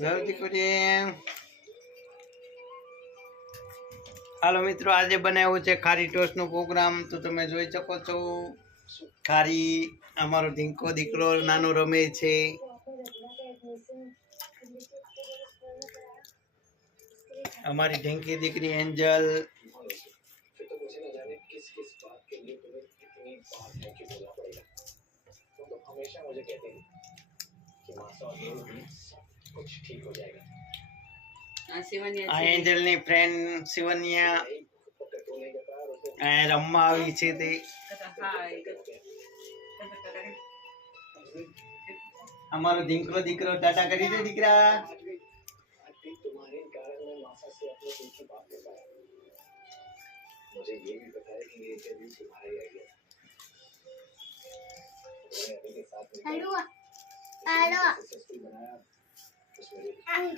જય દીકરી હાલો મિત્રો, આજે બનાવ્યો છે ખારી ટોસ્ટનો પ્રોગ્રામ. તો તમે જોઈ શકો છો, ખારી, અમારો ઢીંકો દીકરો, નાનો રમે છે. અમારી ઢીંકી દીકરી એન્જલ. આ શિવન્યા આ છે. એન્જલની ફ્રેન્ડ શિવન્યા અહીંયા રમવા આવી છે તે કહેતા હાય. કહેતા કહેતા અમારો દીકરો દીકરો ટાટા કરી દે દીકરા あの、あの、